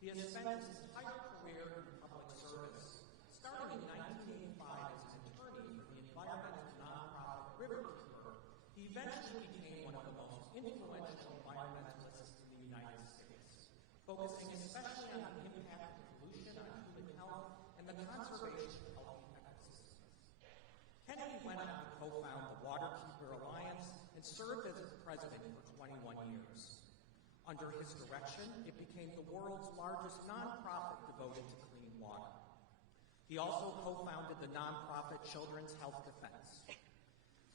He has spent his entire career in public service, starting in 1985 as an attorney for the environmental nonprofit Riverkeeper. He eventually became one of the most influential environmentalists in the United States, focusing especially on the impact of pollution on human health and the conservation of healthy ecosystems. Kennedy went on to co-found the Waterkeeper Alliance and served as its president for 21 years. Under his direction, it became the world's largest nonprofit devoted to clean water. He also co-founded the nonprofit Children's Health Defense.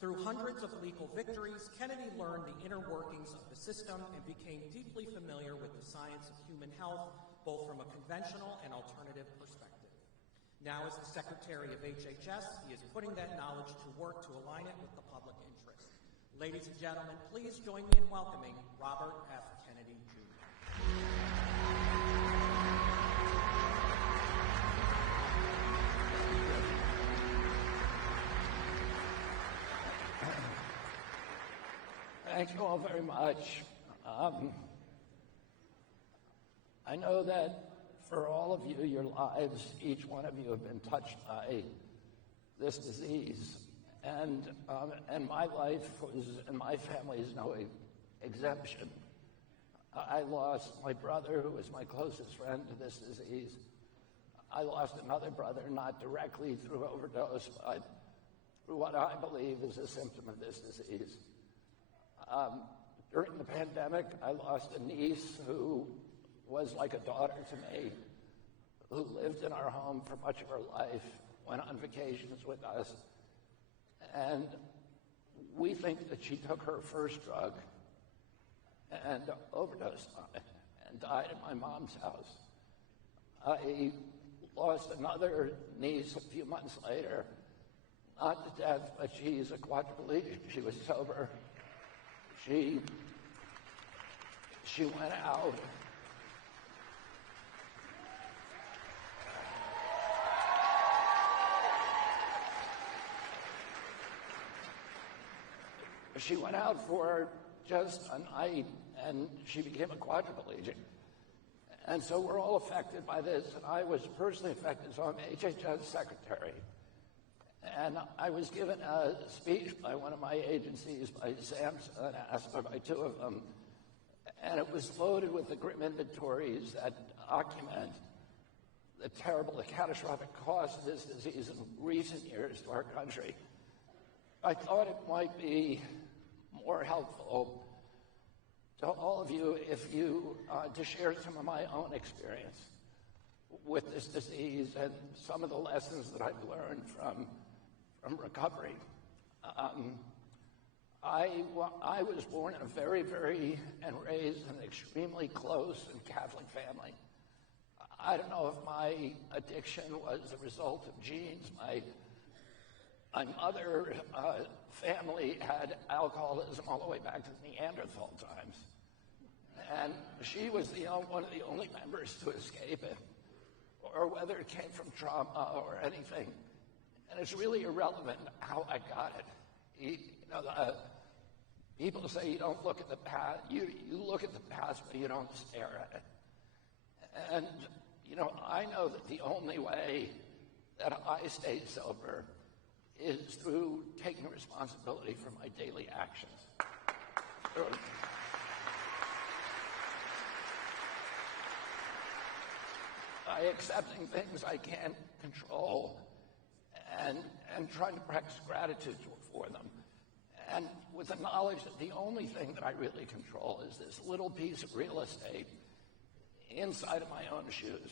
Through hundreds of legal victories, Kennedy learned the inner workings of the system and became deeply familiar with the science of human health, both from a conventional and alternative perspective. Now, as the Secretary of HHS, he is putting that knowledge to work to align it with the public interest. Ladies and gentlemen, please join me in welcoming Robert F. Kennedy, Jr. Thank you all very much. I know that for all of you, your lives, each one of you have been touched by this disease. And my life and my family is no exemption. I lost my brother, who was my closest friend, to this disease. I lost another brother, not directly through overdose, but through what I believe is a symptom of this disease. During the pandemic, I lost a niece who was like a daughter to me, who lived in our home for much of her life, went on vacations with us. And we think that she took her first drug and overdosed on it and died at my mom's house. I lost another niece a few months later, not to death, but she's a quadriplegic. She was sober. She went out. She went out for just a night, and she became a quadriplegic. And so we're all affected by this, and I was personally affected, so I'm HHS secretary. And I was given a speech by one of my agencies, by SAMHSA, and by two of them, and it was loaded with the grim inventories that document the catastrophic cost of this disease in recent years to our country. I thought it might be more helpful to all of you if you to share some of my own experience with this disease and some of the lessons that I've learned from recovery. I was born in a very, and raised in an extremely close and Catholic family. I don't know if my addiction was the result of genes. My mother family had alcoholism all the way back to the Neanderthal times. And she was one of the only members to escape it, or whether it came from trauma or anything. And it's really irrelevant how I got it. People say you don't look at the past, you look at the past, but you don't stare at it. And, I know that the only way that I stay sober is through taking responsibility for my daily actions. By accepting things I can't control and trying to practice gratitude for them. And with the knowledge that the only thing that I really control is this little piece of real estate inside of my own shoes.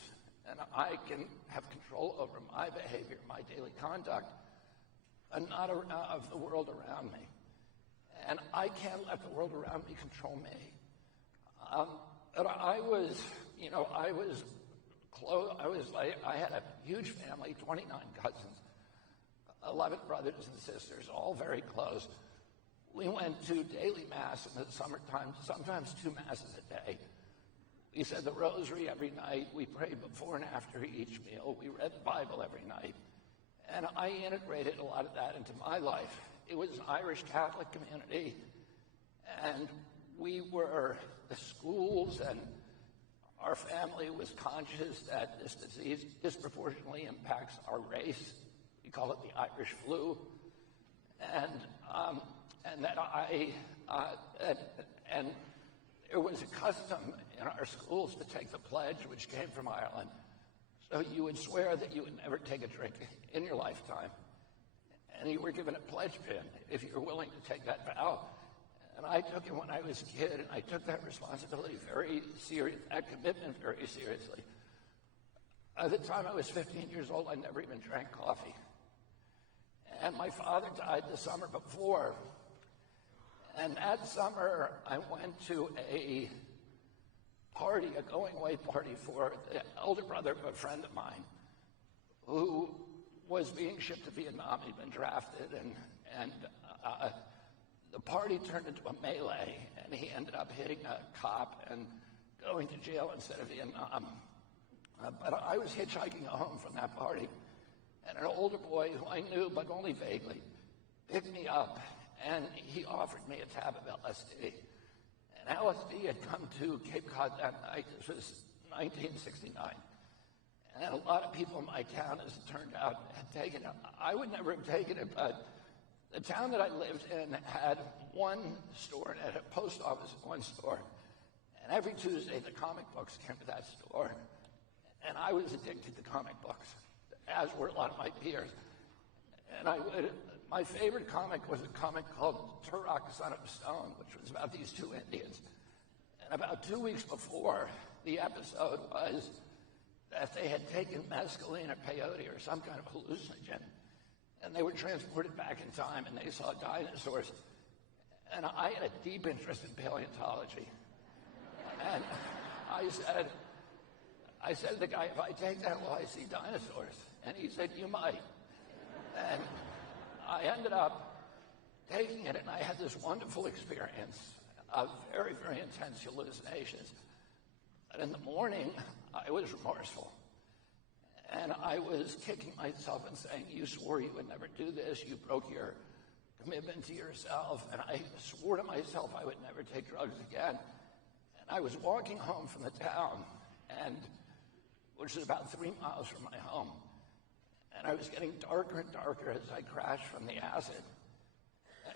And I can have control over my behavior, my daily conduct, and not of the world around me. And I can't let the world around me control me. But I was close. I had a huge family, 29 cousins, 11 brothers and sisters, all very close. We went to daily mass in the summertime, sometimes 2 masses a day. We said the rosary every night. We prayed before and after each meal. We read the Bible every night. And I integrated a lot of that into my life. It was an Irish Catholic community, and the schools and Our family was conscious that this disease disproportionately impacts our race. We call it the Irish flu. And that and there was a custom in our schools to take the pledge, which came from Ireland. So you would swear that you would never take a drink in your lifetime. And you were given a pledge pin if you were willing to take that vow. And I took it when I was a kid, and I took that responsibility very serious, that commitment very seriously. By the time I was 15 years old, I never even drank coffee. And my father died the summer before. And that summer, I went to a party, a going-away party for the elder brother of a friend of mine who was being shipped to Vietnam. He'd been drafted, and the party turned into a melee, and he ended up hitting a cop and going to jail instead of Vietnam. But I was hitchhiking home from that party, and an older boy who I knew but only vaguely picked me up, and he offered me a tab of LSD. And LSD had come to Cape Cod that night. This was 1969. And a lot of people in my town, as it turned out, had taken it. I would never have taken it, but the town that I lived in had one store, and it had a post office at one store. And every Tuesday, the comic books came to that store. And I was addicted to comic books, as were a lot of my peers. And my favorite comic was a comic called Turok, Son of Stone, which was about these two Indians. And about 2 weeks before, the episode was that they had taken mescaline or peyote or some kind of hallucinogen, and they were transported back in time, and they saw dinosaurs. And I had a deep interest in paleontology. And I said to the guy, if I take that, will I see dinosaurs? And he said, you might. And I ended up taking it, and I had this wonderful experience of very, very intense hallucinations. But in the morning, I was remorseful. And I was kicking myself and saying, you swore you would never do this. You broke your commitment to yourself. And I swore to myself I would never take drugs again. And I was walking home from the town, which is about 3 miles from my home. And I was getting darker and darker as I crashed from the acid.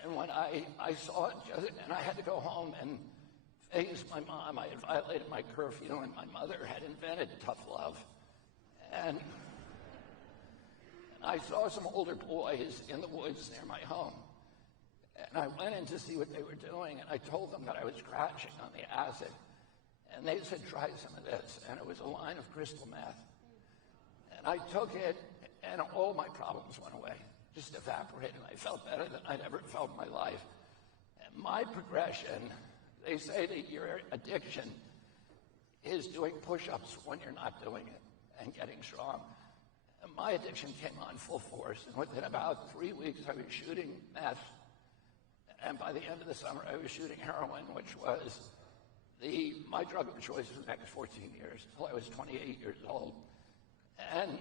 And when I saw it, and I had to go home and face my mom. I had violated my curfew, and my mother had invented tough love. And I saw some older boys in the woods near my home. And I went in to see what they were doing, and I told them that I was crashing on the acid. And they said, try some of this. And it was a line of crystal meth. And I took it, and all my problems went away, just evaporated. I felt better than I'd ever felt in my life. And my progression, they say that your addiction is doing push-ups when you're not doing it and getting strong. And my addiction came on full force. And within about 3 weeks, I was shooting meth. And by the end of the summer, I was shooting heroin, which was my drug of choice for the next 14 years, until I was 28 years old. And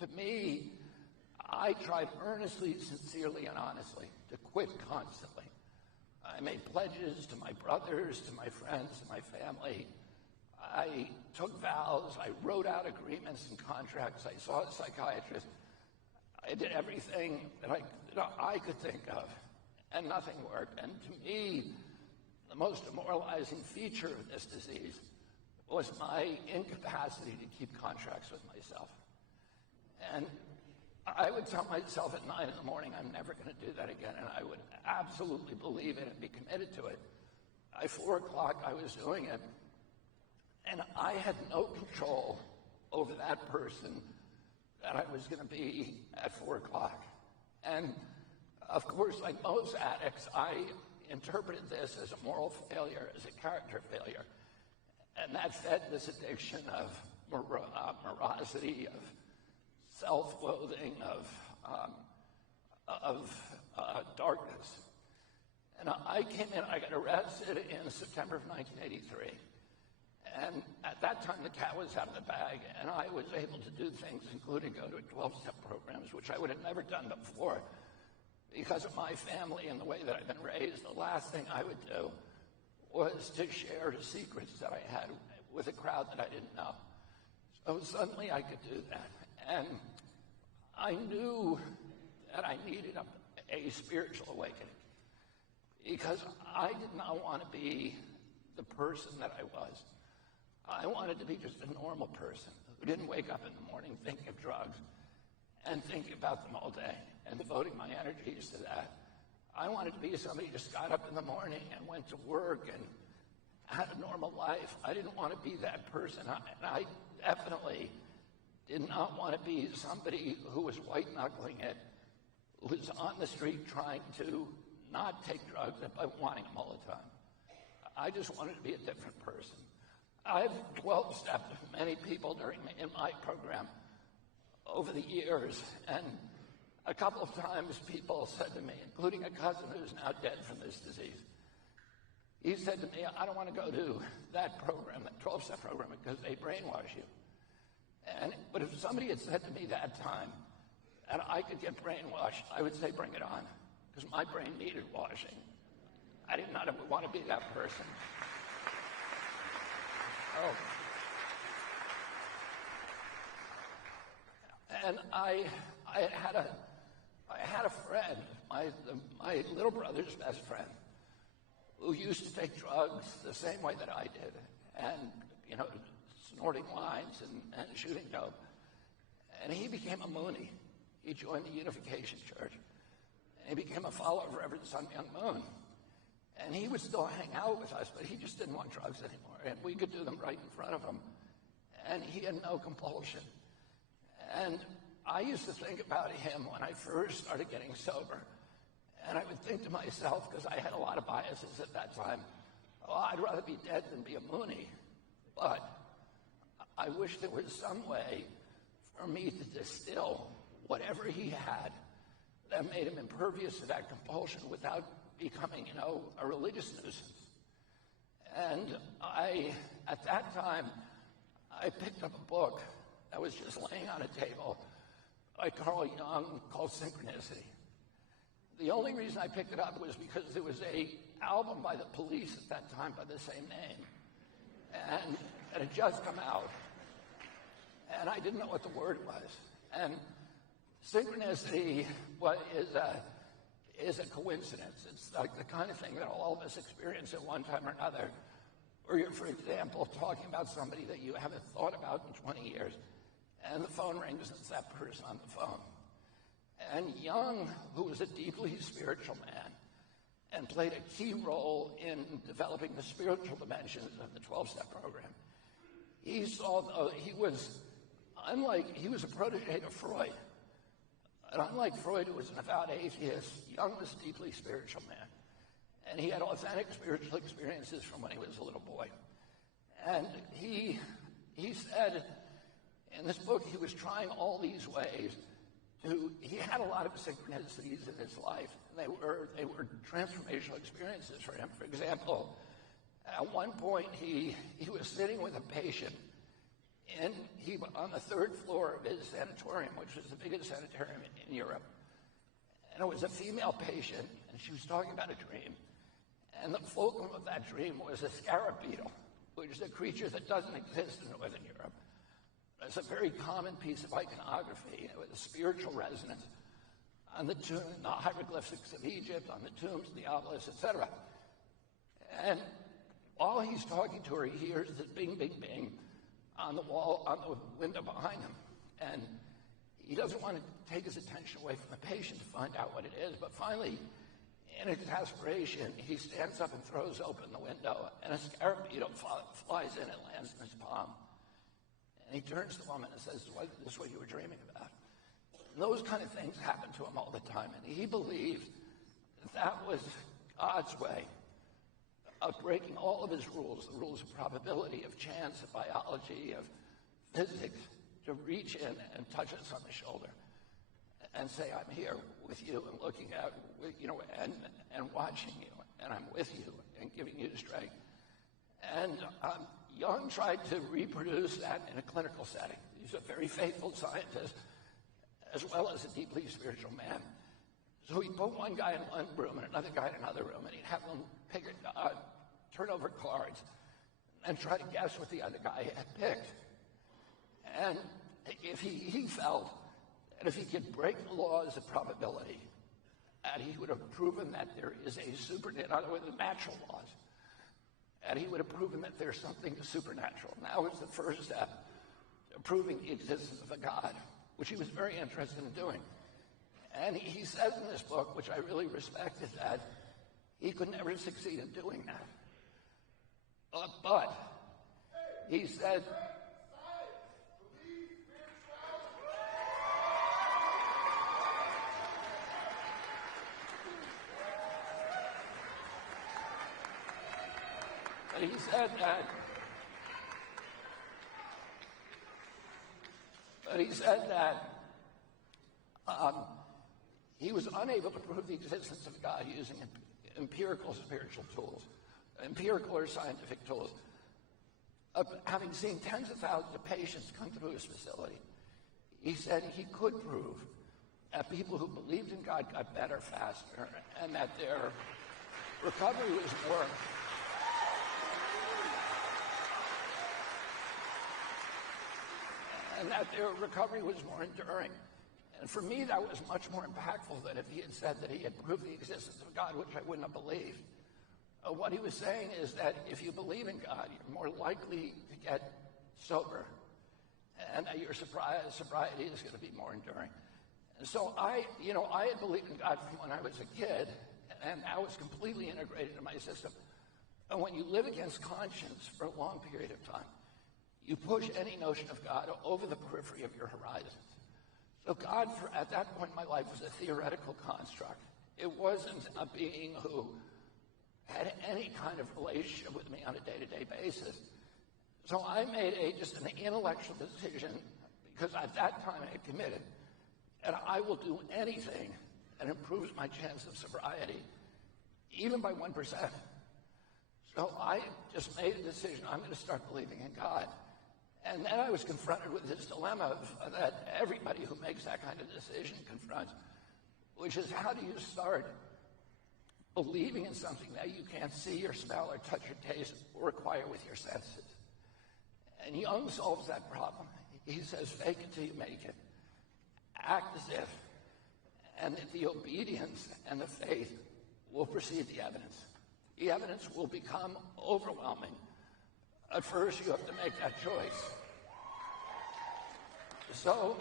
to me, I tried earnestly, sincerely, and honestly to quit constantly. I made pledges to my brothers, to my friends, to my family. I took vows. I wrote out agreements and contracts. I saw a psychiatrist. I did everything that I could think of, and nothing worked. And to me, the most demoralizing feature of this disease was my incapacity to keep contracts with myself. And I would tell myself at 9 in the morning, I'm never going to do that again, and I would absolutely believe it and be committed to it. By 4 o'clock, I was doing it, and I had no control over that person that I was going to be at 4 o'clock. And of course, like most addicts, I interpreted this as a moral failure, as a character failure. And that fed this addiction of morosity, of self-loathing, of darkness. And I came in, I got arrested in September of 1983. And at that time, the cat was out of the bag, and I was able to do things, including go to 12-step programs, which I would have never done before. Because of my family and the way that I've been raised, the last thing I would do was to share the secrets that I had with a crowd that I didn't know. So suddenly I could do that. And I knew that I needed a spiritual awakening because I did not want to be the person that I was. I wanted to be just a normal person who didn't wake up in the morning thinking of drugs and thinking about them all day and devoting my energies to that. I wanted to be somebody who just got up in the morning and went to work and had a normal life. I didn't want to be that person. I definitely did not want to be somebody who was white-knuckling it, who was on the street trying to not take drugs but wanting them all the time. I just wanted to be a different person. I've 12-stepped with many people in my program over the years, and a couple of times people said to me, including a cousin who's now dead from this disease, he said to me, I don't want to go to that program, that 12-step program, because they brainwash you. But if somebody had said to me that time that I could get brainwashed, I would say, bring it on, because my brain needed washing. I did not want to be that person. Oh. And I had a friend, my little brother's best friend, who used to take drugs the same way that I did, and snorting lines and shooting dope. And he became a Moonie. He joined the Unification Church, and he became a follower of Reverend Sun Myung Moon. And he would still hang out with us, but he just didn't want drugs anymore. And we could do them right in front of him. And he had no compulsion. And I used to think about him when I first started getting sober. And I would think to myself, because I had a lot of biases at that time, oh, I'd rather be dead than be a Moonie. But I wish there was some way for me to distill whatever he had that made him impervious to that compulsion without becoming, a religious nuisance. And at that time, I picked up a book that was just laying on a table by Carl Jung called Synchronicity. The only reason I picked it up was because there was an album by the Police at that time by the same name. And it had just come out. And I didn't know what the word was. And synchronicity is a coincidence. It's like the kind of thing that all of us experience at one time or another. Or you're, for example, talking about somebody that you haven't thought about in 20 years, and the phone rings and it's that person on the phone. And Jung, who was a deeply spiritual man and played a key role in developing the spiritual dimensions of the 12-step program, he was a protege of Freud. And unlike Freud, who was an avowed atheist, Jung was a deeply spiritual man. And he had authentic spiritual experiences from when he was a little boy. And he said in this book he was trying all these ways he had a lot of synchronicities in his life. And they were transformational experiences for him. For example, at one point he was sitting with a patient on the third floor of his sanatorium, which was the biggest sanitarium in Europe. And it was a female patient, and she was talking about a dream. And the fulcrum of that dream was a scarab beetle, which is a creature that doesn't exist in Northern Europe. It's a very common piece of iconography with a spiritual resonance on the hieroglyphics of Egypt, on the tombs, the obelisks, etc. And while he's talking to her, he hears this bing, bing, bing on the wall, on the window behind him. And he doesn't want to take his attention away from the patient to find out what it is. But finally, in exasperation, he stands up and throws open the window, and a scarab beetle flies in and lands in his palm. And he turns to the woman and says, "This is what you were dreaming about." And those kind of things happen to him all the time. And he believed that was God's way of breaking all of his rules, the rules of probability, of chance, of biology, of physics, to reach in and touch us on the shoulder and say, "I'm here with you and looking at, and watching you, and I'm with you and giving you strength." And Jung tried to reproduce that in a clinical setting. He's a very faithful scientist as well as a deeply spiritual man. So he put one guy in one room and another guy in another room, and he'd have them turn over cards. and try to guess what the other guy had picked. And if he felt that if he could break the laws of probability, that he would have proven that there is in other words, the natural laws, and he would have proven that there's something supernatural. And that was the first step to proving the existence of a God, which he was very interested in doing. And he says in this book, which I really respect, is that he could never succeed in doing that. But he said, he said that he was unable to prove the existence of God using empirical spiritual tools, empirical or scientific tools. Having seen tens of thousands of patients come through his facility, he said he could prove that people who believed in God got better faster, and that their recovery was more enduring. And for me, that was much more impactful than if he had said that he had proved the existence of God, which I wouldn't have believed. What he was saying is that if you believe in God, you're more likely to get sober, and that your sobriety is going to be more enduring. And so I had believed in God from when I was a kid, and that was completely integrated in my system. And when you live against conscience for a long period of time, you push any notion of God over the periphery of your horizons. So God, at that point in my life, was a theoretical construct. It wasn't a being who had any kind of relationship with me on a day-to-day basis. So I made just an intellectual decision, because at that time I had committed, and I will do anything that improves my chance of sobriety, even by 1%. So I just made a decision, I'm going to start believing in God. And then I was confronted with this dilemma that everybody who makes that kind of decision confronts, which is, how do you start believing in something that you can't see or smell or touch or taste or acquire with your senses? And Jung solves that problem. He says, fake it till you make it. Act as if. And that the obedience and the faith will precede the evidence. The evidence will become overwhelming. At first, you have to make that choice. So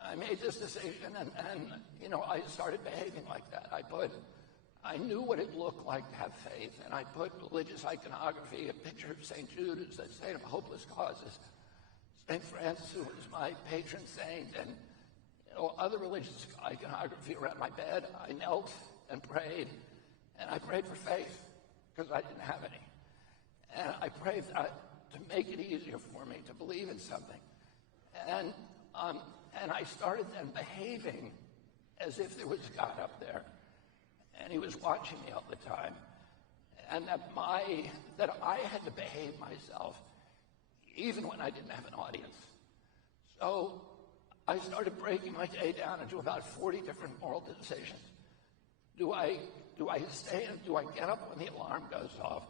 I made this decision, and I started behaving like that. I knew what it looked like to have faith, and I put religious iconography, a picture of St. Jude as a saint of hopeless causes, St. Francis, who was my patron saint, and other religious iconography around my bed. I knelt and prayed, and I prayed for faith, because I didn't have any. And I prayed to make it easier for me to believe in something. And I started then behaving as if there was God up there, and he was watching me all the time, and that I had to behave myself even when I didn't have an audience. So I started breaking my day down into about 40 different moral decisions. Do I stay and do I get up when the alarm goes off?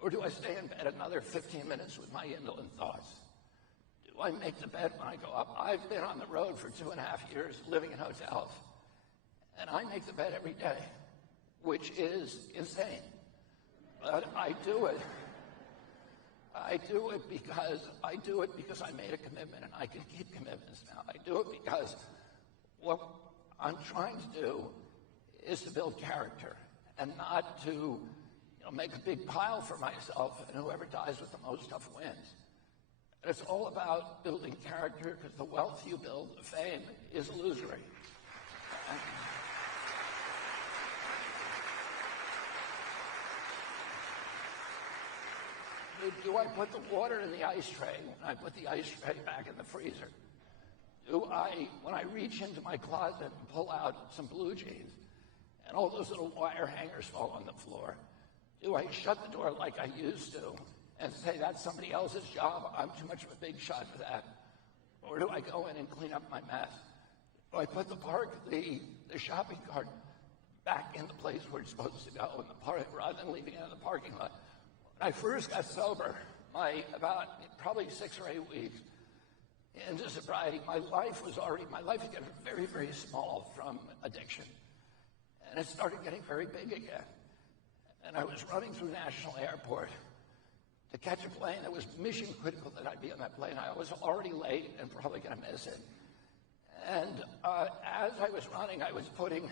Or do I stay in bed another 15 minutes with my indolent thoughts? Do I make the bed when I go up? I've been on the road for 2.5 years living in hotels, and I make the bed every day, which is insane. But I do it. I do it because I made a commitment, and I can keep commitments now. I do it because what I'm trying to do is to build character, and not to make a big pile for myself, and whoever dies with the most stuff wins. And it's all about building character, because the wealth you build, the fame, is illusory. Do I put the water in the ice tray when I put the ice tray back in the freezer? When I reach into my closet and pull out some blue jeans, and all those little wire hangers fall on the floor, do I shut the door like I used to and say that's somebody else's job, I'm too much of a big shot for that? Or do I go in and clean up my mess? Do I put the shopping cart back in the place where it's supposed to go in the park, rather than leaving it in the parking lot? When I first got sober, about probably 6 or 8 weeks into sobriety, my life had gotten very, very small from addiction. And it started getting very big again. And I was running through Nashville Airport to catch a plane that was mission critical that I be on that plane. I was already late and probably going to miss it. And as I was running, I was putting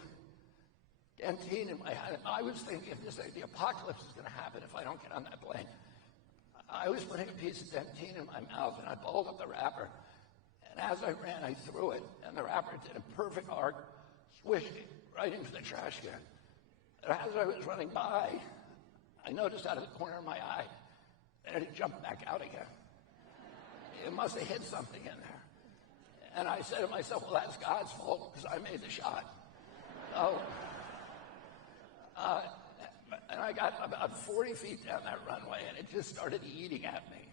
dentine in my hand. I was thinking, the apocalypse is going to happen if I don't get on that plane. I was putting a piece of dentine in my mouth, and I balled up the wrapper. And as I ran, I threw it, and the wrapper did a perfect arc, swished it right into the trash can. And as I was running by, I noticed out of the corner of my eye that it had jumped back out again. It must have hit something in there. And I said to myself, well, that's God's fault because I made the shot. So, and I got about 40 feet down that runway, and it just started eating at me.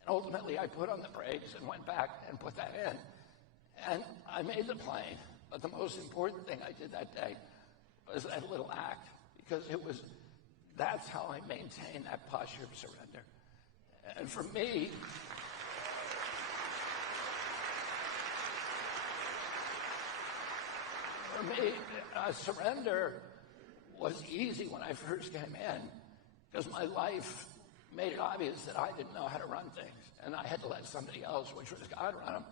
And ultimately, I put on the brakes and went back and put that in. And I made the plane. But the most important thing I did that day was that little act, because that's how I maintain that posture of surrender. And for me, surrender was easy when I first came in, because my life made it obvious that I didn't know how to run things, and I had to let somebody else, which was God, run them.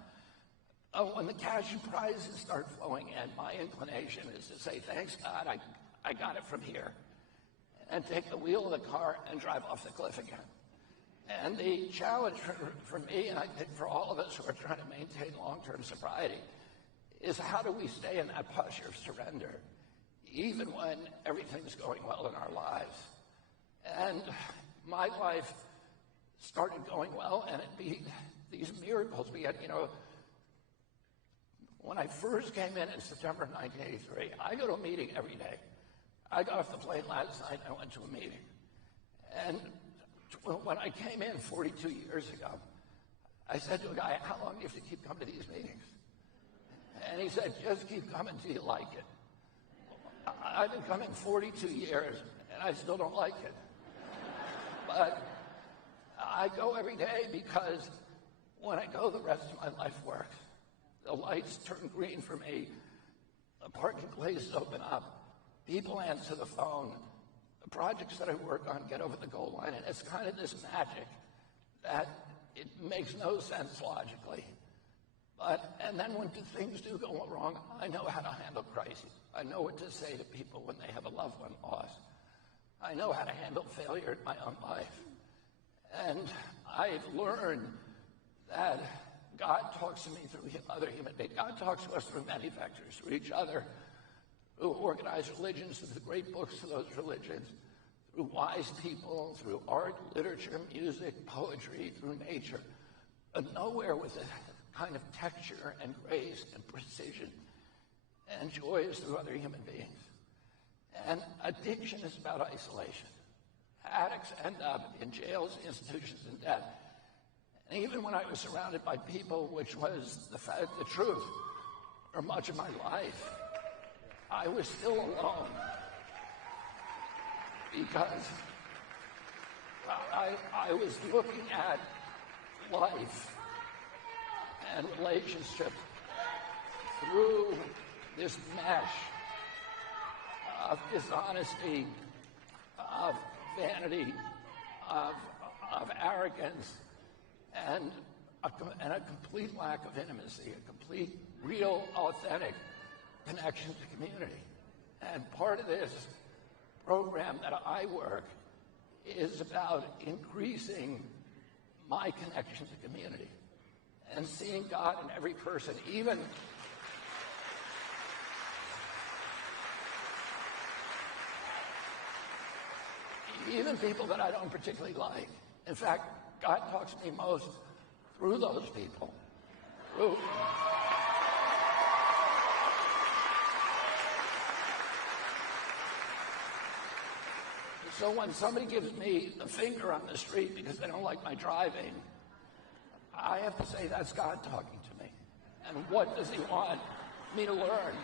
When the cash and prizes start flowing in, my inclination is to say, thanks, God, I got it from here, and take the wheel of the car and drive off the cliff again. And the challenge for me, and I think for all of us who are trying to maintain long-term sobriety, is how do we stay in that posture of surrender, even when everything's going well in our lives? And my life started going well, and these miracles began. When I first came in September of 1983, I go to a meeting every day. I got off the plane last night, and I went to a meeting. And when I came in 42 years ago, I said to a guy, how long do you have to keep coming to these meetings? And he said, just keep coming till you like it. I've been coming 42 years, and I still don't like it. But I go every day because when I go, the rest of my life works. The lights turn green for me. The parking places open up. People answer the phone. The projects that I work on get over the goal line. And it's kind of this magic that it makes no sense logically. And then when things do go wrong, I know how to handle crises. I know what to say to people when they have a loved one lost. I know how to handle failure in my own life. And I've learned that God talks to me through other human beings. God talks to us through many vectors, through each other, through organized religions, through the great books of those religions, through wise people, through art, literature, music, poetry, through nature. But nowhere with the kind of texture and grace and precision and joy is through other human beings. And addiction is about isolation. Addicts end up in jails, institutions, and death. And even when I was surrounded by people, which was the truth for much of my life, I was still alone because I was looking at life and relationships through this mesh of dishonesty, of vanity, of arrogance, and a complete lack of intimacy, a complete, real, authentic connection to community. And part of this program that I work is about increasing my connection to community and seeing God in every person, even people that I don't particularly like. In fact, God talks to me most through those people. So when somebody gives me the finger on the street because they don't like my driving, I have to say that's God talking to me. And what does he want me to learn?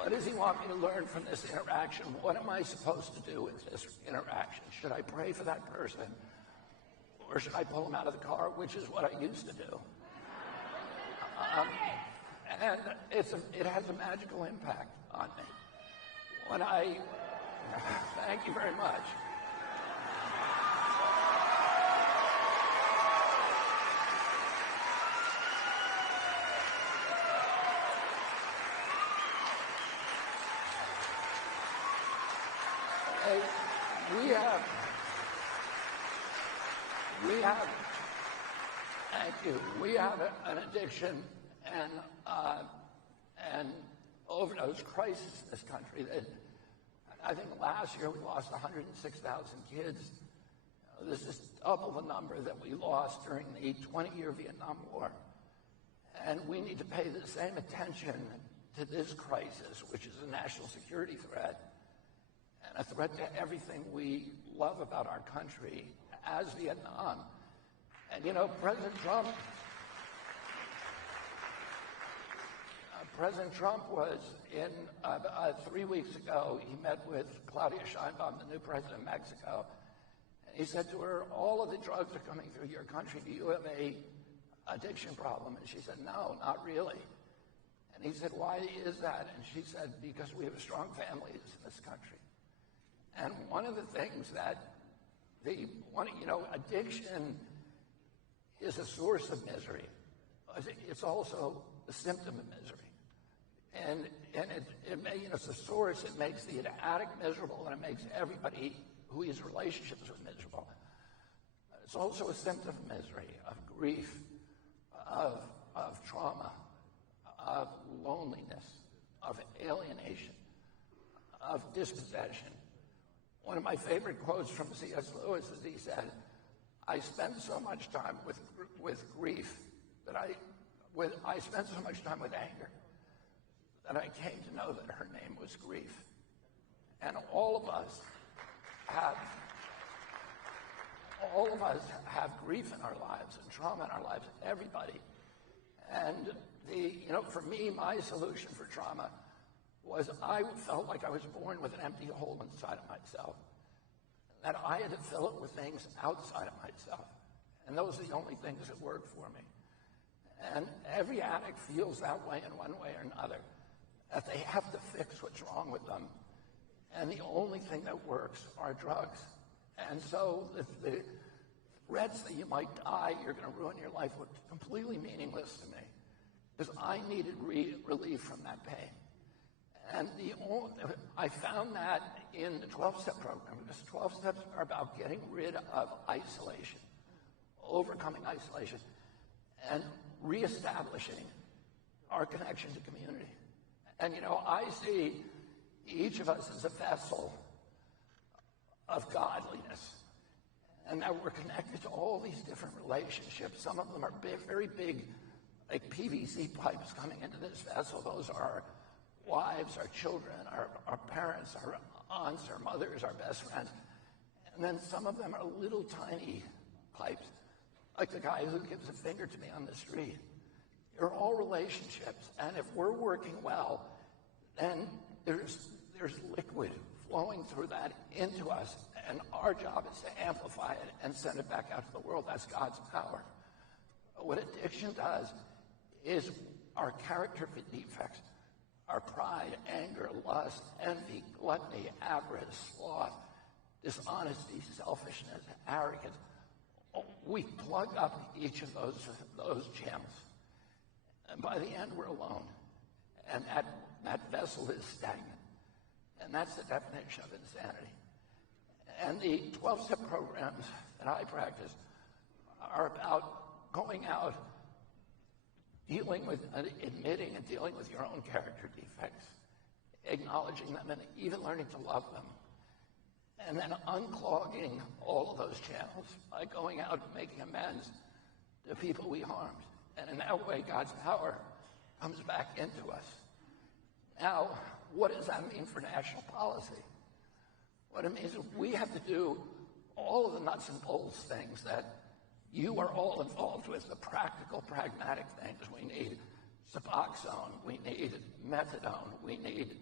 What does he want me to learn from this interaction? What am I supposed to do with this interaction? Should I pray for that person? Or should I pull him out of the car, which is what I used to do? And it has a magical impact on me. Thank you very much. We have an addiction and overdose crisis in this country. That I think last year we lost 106,000 kids. This is double the number that we lost during the 20-year Vietnam War. And we need to pay the same attention to this crisis, which is a national security threat and a threat to everything we love about our country as Vietnam. And you know, President Trump was in, 3 weeks ago, he met with Claudia Sheinbaum, the new president of Mexico, and he said to her, all of the drugs are coming through your country. Do you have a addiction problem? And she said, no, not really. And he said, why is that? And she said, because we have strong families in this country. And one of the things that addiction is a source of misery. It's also a symptom of misery. And it's a source. It makes the addict miserable, and it makes everybody who he has relationships with miserable. It's also a symptom of misery, of grief, of trauma, of loneliness, of alienation, of dispossession. One of my favorite quotes from C.S. Lewis is he said, I spend so much time with grief that I spent so much time with anger that I came to know that her name was grief. And all of us have grief in our lives and trauma in our lives, everybody. And for me, my solution for trauma was I felt like I was born with an empty hole inside of myself, that I had to fill it with things outside of myself. And those are the only things that work for me. And every addict feels that way in one way or another, that they have to fix what's wrong with them. And the only thing that works are drugs. And so the threats that you might die, you're going to ruin your life, were completely meaningless to me, because I needed relief from that pain. And I found that in the 12-step program, because 12 steps are about getting rid of isolation, overcoming isolation, and reestablishing our connection to community. And I see each of us as a vessel of godliness, and that we're connected to all these different relationships. Some of them are big, very big, like PVC pipes coming into this vessel. Those are wives, our children, our parents, our aunts, our mothers, our best friends. And then some of them are little tiny pipes, like the guy who gives a finger to me on the street. They're all relationships, and if we're working well, then there's liquid flowing through that into us, and our job is to amplify it and send it back out to the world. That's God's power. What addiction does is our character defects, our pride, anger, lust, envy, gluttony, avarice, sloth, dishonesty, selfishness, arrogance. We plug up each of those gems. And by the end, we're alone. And that vessel is stagnant. And that's the definition of insanity. And the 12-step programs that I practice are about going out, dealing with, admitting and dealing with your own character defects, acknowledging them, and even learning to love them. And then unclogging all of those channels by going out and making amends to people we harmed. And in that way, God's power comes back into us. Now, what does that mean for national policy? What it means is we have to do all of the nuts and bolts things that you are all involved with, the practical, pragmatic things. We need Suboxone, we need methadone, we need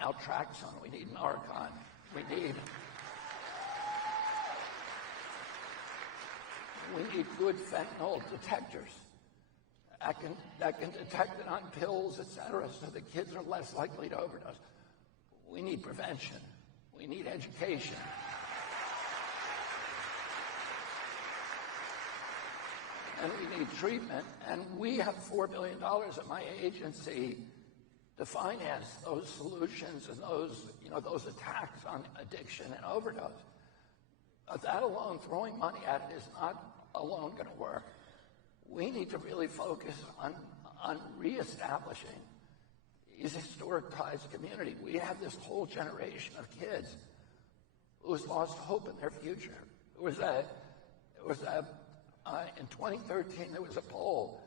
naltrexone. We need Narcan. We need good fentanyl detectors that can detect it on pills, etc., so the kids are less likely to overdose. We need prevention. We need education. And we need treatment. And we have $4 billion at my agency to finance those solutions and those attacks on addiction and overdose. But that alone, throwing money at it, is not alone going to work. We need to really focus on reestablishing these historic ties to community. We have this whole generation of kids who's lost hope in their future. In 2013, there was a poll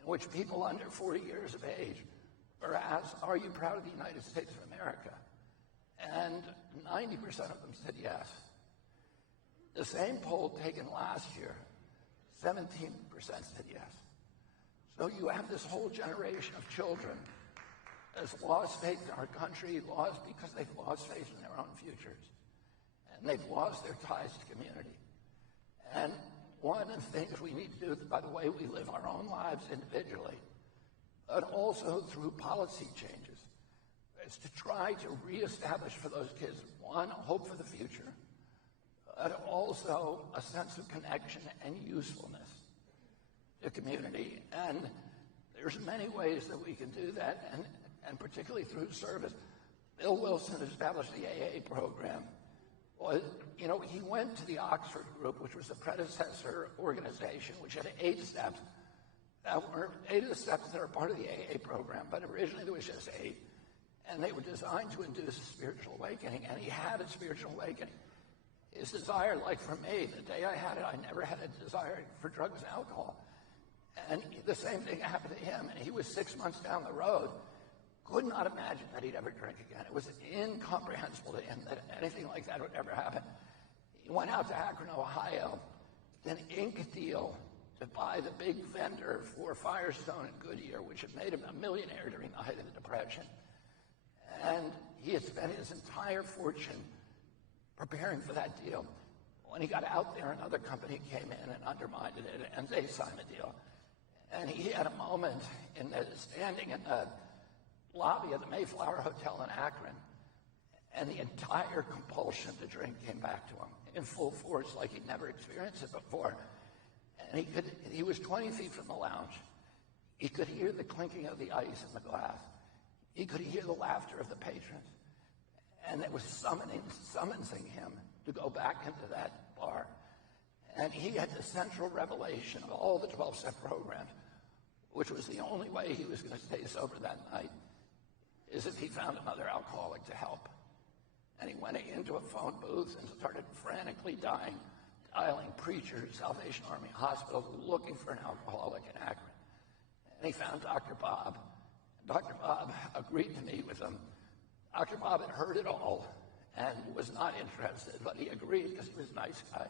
in which people under 40 years of age were asked, "Are you proud of the United States of America?" And 90% of them said yes. The same poll taken last year, 17% said yes. So you have this whole generation of children that's lost faith in our country, lost because they've lost faith in their own futures. And they've lost their ties to community. And one of the things we need to do, by the way we live our own lives individually, but also through policy changes, is to try to reestablish for those kids, one, hope for the future, but also a sense of connection and usefulness to community. And there's many ways that we can do that, and particularly through service. Bill Wilson established the AA program. Well, he went to the Oxford Group, which was the predecessor organization, which had 8 steps. That were 8 of the steps that are part of the AA program, but originally there was just 8. And they were designed to induce a spiritual awakening, and he had a spiritual awakening. His desire, like for me, the day I had it, I never had a desire for drugs and alcohol. And the same thing happened to him, and he was 6 months down the road. Could not imagine that he'd ever drink again. It was incomprehensible to him that anything like that would ever happen. He went out to Akron, Ohio, then inked a deal to buy the big vendor for Firestone and Goodyear, which had made him a millionaire during the height of the Depression. And he had spent his entire fortune preparing for that deal. When he got out there, another company came in and undermined it, and they signed the deal. And he had a moment standing in the lobby of the Mayflower Hotel in Akron, and the entire compulsion to drink came back to him in full force, like he'd never experienced it before. And he was 20 feet from the lounge. He could hear the clinking of the ice in the glass. He could hear the laughter of the patrons. And it was summoning him to go back into that bar. And he had the central revelation of all the 12-step programs, which was the only way he was going to stay sober that night, is if he found another alcoholic to help. And he went into a phone booth and started frantically dialing preachers, Salvation Army hospitals, looking for an alcoholic in Akron. And he found Dr. Bob. Dr. Bob agreed to meet with him. Dr. Bob had heard it all and was not interested, but he agreed because he was a nice guy.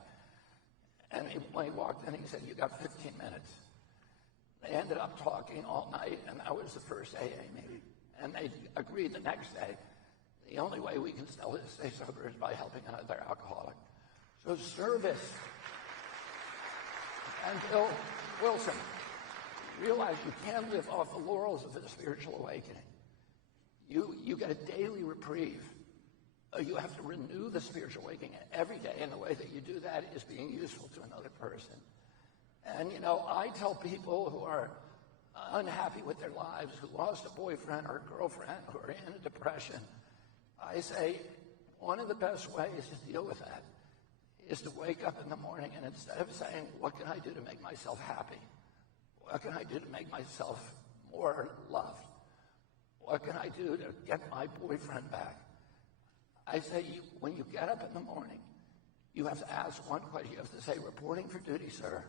And when he walked in, he said, "You got 15 minutes. They ended up talking all night, and that was the first AA meeting. And they agreed the next day, the only way we can stay sober is by helping another alcoholic. So service. And Bill Wilson realized you can't live off the laurels of the spiritual awakening. You get a daily reprieve. You have to renew the spiritual awakening every day, and the way that you do that is being useful to another person. And, I tell people who are unhappy with their lives, who lost a boyfriend or a girlfriend, who are in a depression, I say one of the best ways to deal with that is to wake up in the morning and instead of saying, what can I do to make myself happy? What can I do to make myself more loved? What can I do to get my boyfriend back? I say, when you get up in the morning, you have to ask one question. You have to say, reporting for duty, sir.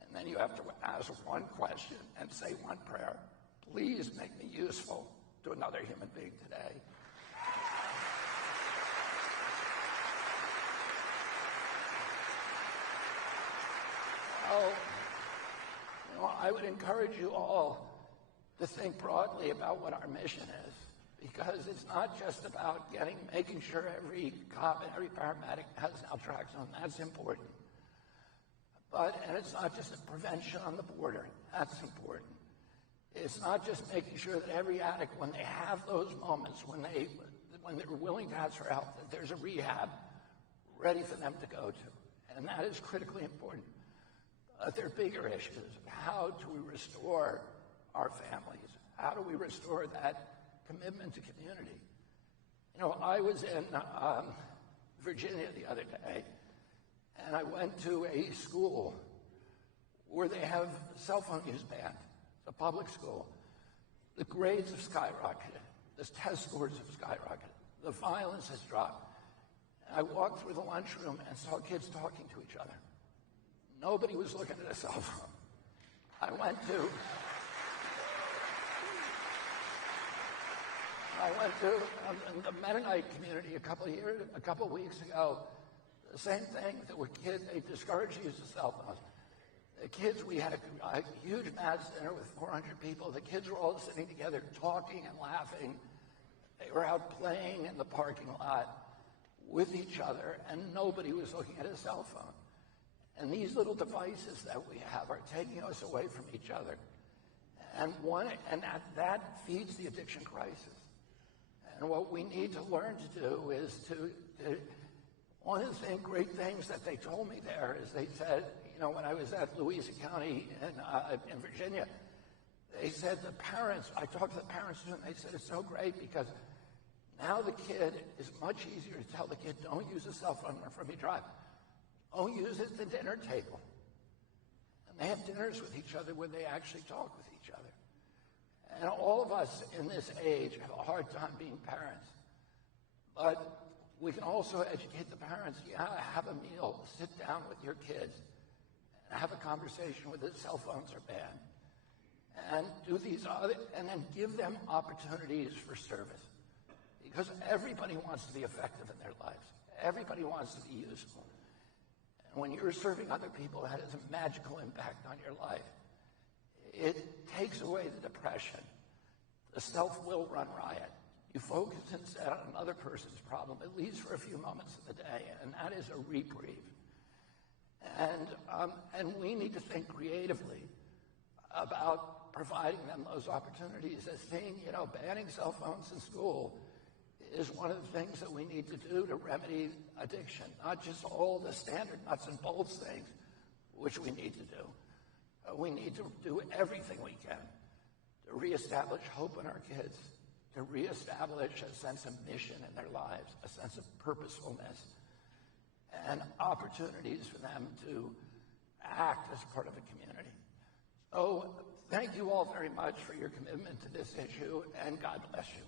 And then you have to ask one question and say one prayer. Please make me useful to another human being today. I would encourage you all to think broadly about what our mission is, because it's not just about making sure every cop and every paramedic has naltrexone. That's important. And it's not just prevention on the border. That's important. It's not just making sure that every addict, when they have those moments, when they're willing to ask for help, that there's a rehab ready for them to go to. And that is critically important. But there are bigger issues. How do we restore our families? How do we restore that commitment to community? You know, I was in Virginia the other day, and I went to a school where they have cell phone use banned. It's a public school. The grades have skyrocketed. The test scores have skyrocketed. The violence has dropped. I walked through the lunchroom and saw kids talking to each other. Nobody was looking at a cell phone. I went to the Mennonite community a couple weeks ago. The same thing. There were kids. They discouraged the use of cell phones. The kids. We had a huge mass dinner with 400 people. The kids were all sitting together, talking and laughing. They were out playing in the parking lot with each other, and nobody was looking at a cell phone. And these little devices that we have are taking us away from each other. And that feeds the addiction crisis. And what we need to learn to do is one of the great things that they told me there is they said, you know, when I was at Louisa County in Virginia, they said the parents, I talked to the parents and they said it's so great because now the kid is much easier to tell the kid, don't use a cell phone from you drive. Don't use it at the dinner table. And they have dinners with each other where they actually talk with each other. And all of us in this age have a hard time being parents. But we can also educate the parents. Yeah, have a meal, sit down with your kids, and have a conversation with the cell phones are banned. And do these and then give them opportunities for service. Because everybody wants to be effective in their lives. Everybody wants to be useful. And when you're serving other people, that has a magical impact on your life. It takes away the depression. The self will run riot. You focus instead on another person's problem, at least for a few moments of the day, and that is a reprieve. And we need to think creatively about providing them those opportunities. As saying, you know, banning cell phones in school is one of the things that we need to do to remedy addiction, not just all the standard nuts and bolts things, which we need to do. We need to do everything we can to reestablish hope in our kids, to reestablish a sense of mission in their lives, a sense of purposefulness, and opportunities for them to act as part of a community. So thank you all very much for your commitment to this issue, and God bless you.